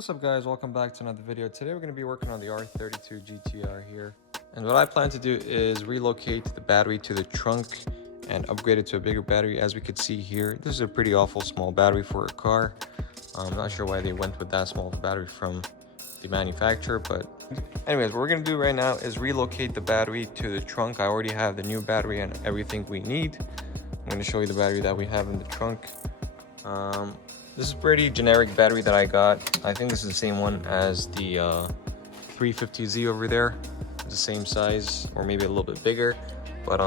What's up guys, welcome back to another video. Today we're going to be working on the R32 GTR here. And what I plan to do is relocate the battery to the trunk and upgrade it to a bigger battery. As we could see here, this is a pretty awful small battery for a car. I'm not sure why they went with that small battery from the manufacturer, but anyways, what we're going to do right now is relocate the battery to the trunk. I already have the new battery and everything we need. I'm going to show you the battery that we have in the trunk. This is a pretty generic battery that I got. I think this is the same one as the 350Z over there. It's the same size or maybe a little bit bigger, but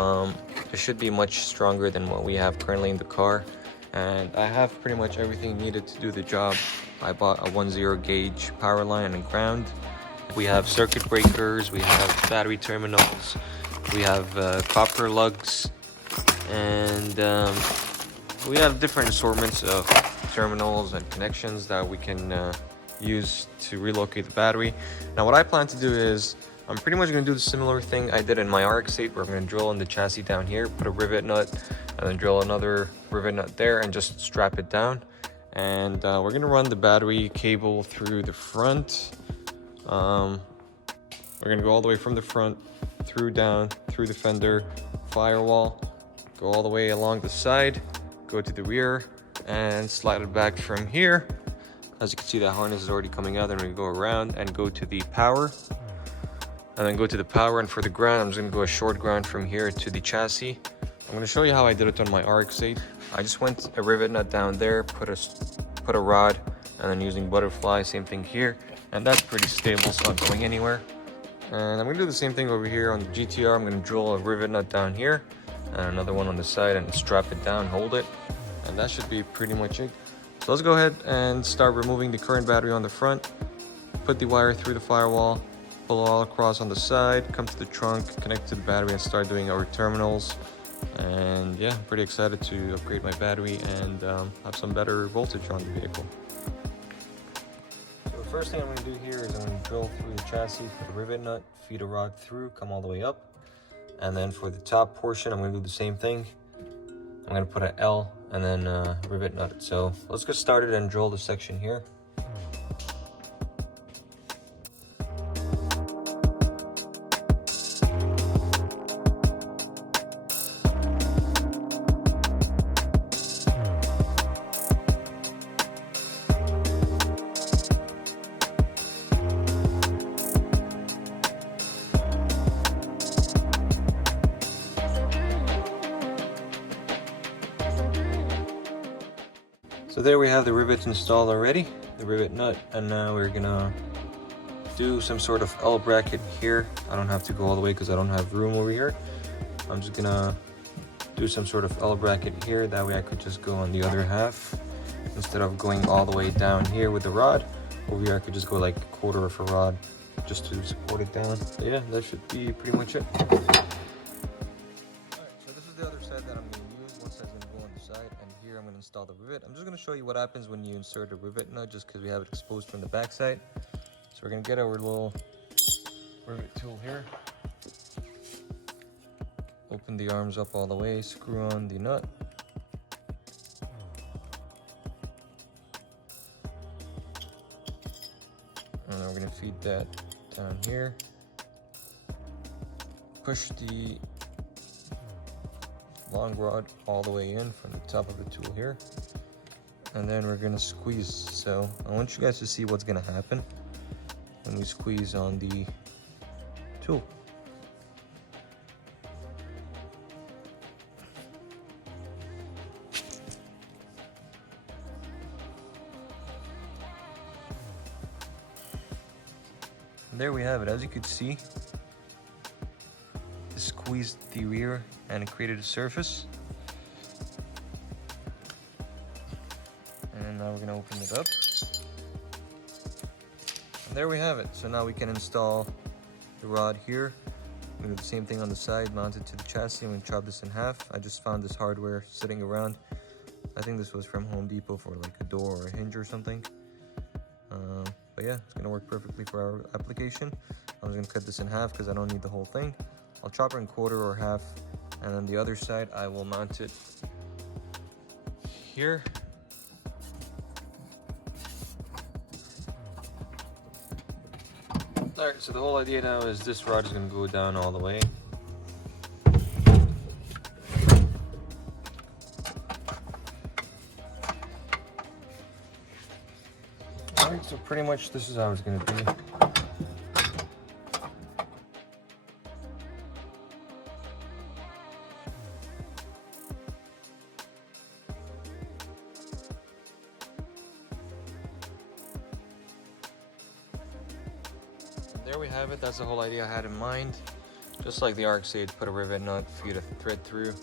it should be much stronger than what we have currently in the car. And I have pretty much everything needed to do the job. I bought a 1.0 gauge power line and ground. We have circuit breakers, we have battery terminals, we have copper lugs, and we have different assortments of terminals and connections that we can use to relocate the battery. Now what I plan to do is I'm pretty much going to do the similar thing I did in my RX-8, where I'm going to drill in the chassis down here, put a rivet nut, and then drill another rivet nut there and just strap it down. And we're going to run the battery cable through the front. We're going to go all the way from the front through down through the fender firewall, go all the way along the side, go to the rear, and slide it back from here. As you can see, that harness is already coming out. Then we go around and go to the power, and then go to the power. And for the ground, I'm just going to go a short ground from here to the chassis. I'm going to show you how I did it on my RX-8. I just went a rivet nut down there, put a rod, and then using butterfly, same thing here, and that's pretty stable, it's not going anywhere. And I'm going to do the same thing over here on the GTR. I'm going to drill a rivet nut down here and another one on the side and strap it down, hold it, and that should be pretty much it. So let's go ahead and start removing the current battery on the front, put the wire through the firewall, pull it all across on the side, come to the trunk, connect to the battery, and start doing our terminals. And yeah, I'm pretty excited to upgrade my battery and have some better voltage on the vehicle. So the first thing I'm going to do here is I'm going to drill through the chassis, put a rivet nut, feed a rod through, come all the way up. And then for the top portion, I'm going to do the same thing. I'm going to put an L and then rivet nut it. So let's get started and drill the section here. So there we have the rivets installed already, the rivet nut, and now we're gonna do some sort of L bracket here. I don't have to go all the way because I don't have room over here. I'm just gonna do some sort of L bracket here, that way I could just go on the other half. Instead of going all the way down here with the rod, over here I could just go like a quarter of a rod just to support it down. So yeah, that should be pretty much it. Alright, so this is the other side that I'm gonna use. One side's gonna go on the side, and here I'm going to install the rivet. I'm just going to show you what happens when you insert a rivet nut, just because we have it exposed from the back side. So we're going to get our little rivet tool here, open the arms up all the way, screw on the nut, and then we're going to feed that down here, push the long rod all the way in from the top of the tool here, and then we're gonna squeeze. So I want you guys to see what's gonna happen when we squeeze on the tool. And there we have it. As you can see, it squeezed the rear and it created a surface. And now we're gonna open it up. And there we have it. So now we can install the rod here. We're gonna do the same thing on the side, mount it to the chassis. I'm gonna chop this in half. I just found this hardware sitting around. I think this was from Home Depot for like a door or a hinge or something. But yeah, it's gonna work perfectly for our application. I'm just gonna cut this in half because I don't need the whole thing. I'll chop it in quarter or half, and on the other side I will mount it here. Alright, so the whole idea now is this rod is going to go down all the way. Alright, so pretty much this is how it's going to be. There we have it. That's the whole idea I had in mind. Just like the arc sage, put a rivet nut for you to thread through,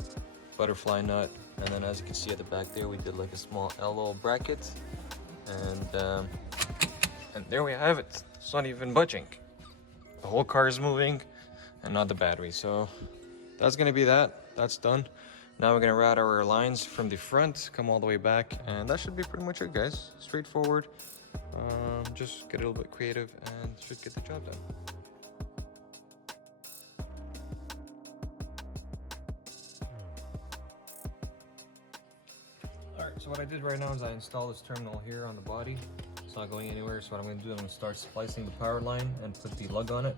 butterfly nut, and then as you can see at the back there, we did like a small alot bracket, and there we have it. It's not even budging. The whole car is moving, and not the battery. So that's gonna be that. That's done. Now we're gonna route our lines from the front, come all the way back, and that should be pretty much it, guys. Straightforward. Just get a little bit creative and should get the job done. Alright, so what I did right now is I installed this terminal here on the body. It's not going anywhere, so what I'm going to do, I'm going to start splicing the power line and put the lug on it.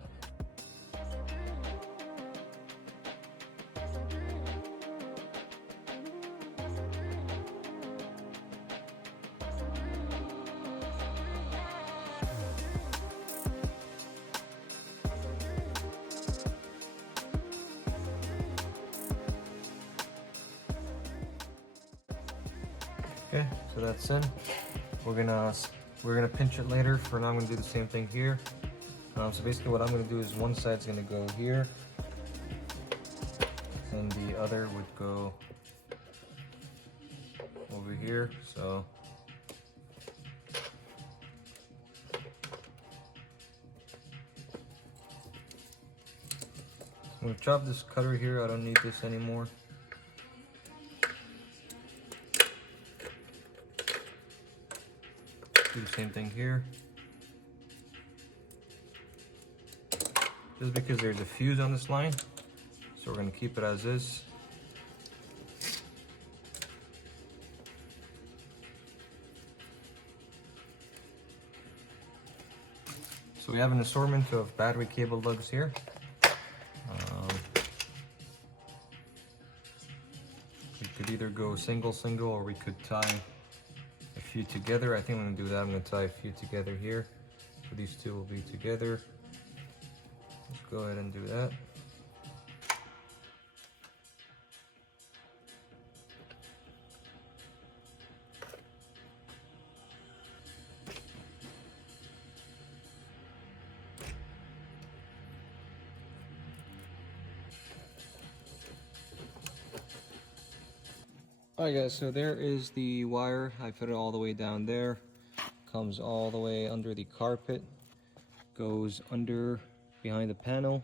Okay, so that's in. We're gonna pinch it later. For now, I'm gonna do the same thing here. So basically, what I'm gonna do is one side's gonna go here, and the other would go over here. So I'm gonna chop this cutter here. I don't need this anymore. Do the same thing here. Just because there's a fuse on this line, so we're going to keep it as is. So we have an assortment of battery cable lugs here. We could either go single, or we could tie a few together. I think I'm going to do that. I'm going to tie a few together here. So these two will be together. Let's go ahead and do that. Alright guys, so there is the wire. I put it all the way down there. Comes all the way under the carpet. Goes under behind the panel.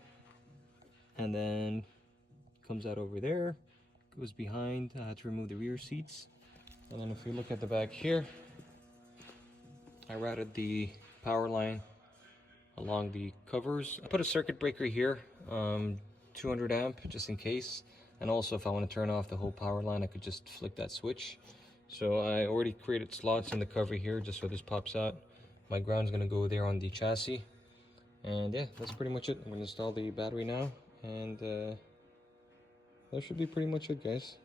And then comes out over there. Goes behind. I had to remove the rear seats. And then if you look at the back here, I routed the power line along the covers. I put a circuit breaker here, 200 amp just in case. And also if I want to turn off the whole power line, I could just flick that switch. So I already created slots in the cover here just so this pops out. My ground's going to go there on the chassis. And yeah, that's pretty much it. I'm going to install the battery now. And that should be pretty much it, guys.